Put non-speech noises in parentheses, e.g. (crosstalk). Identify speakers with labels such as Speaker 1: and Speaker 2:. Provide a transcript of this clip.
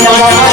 Speaker 1: Thank (laughs) you.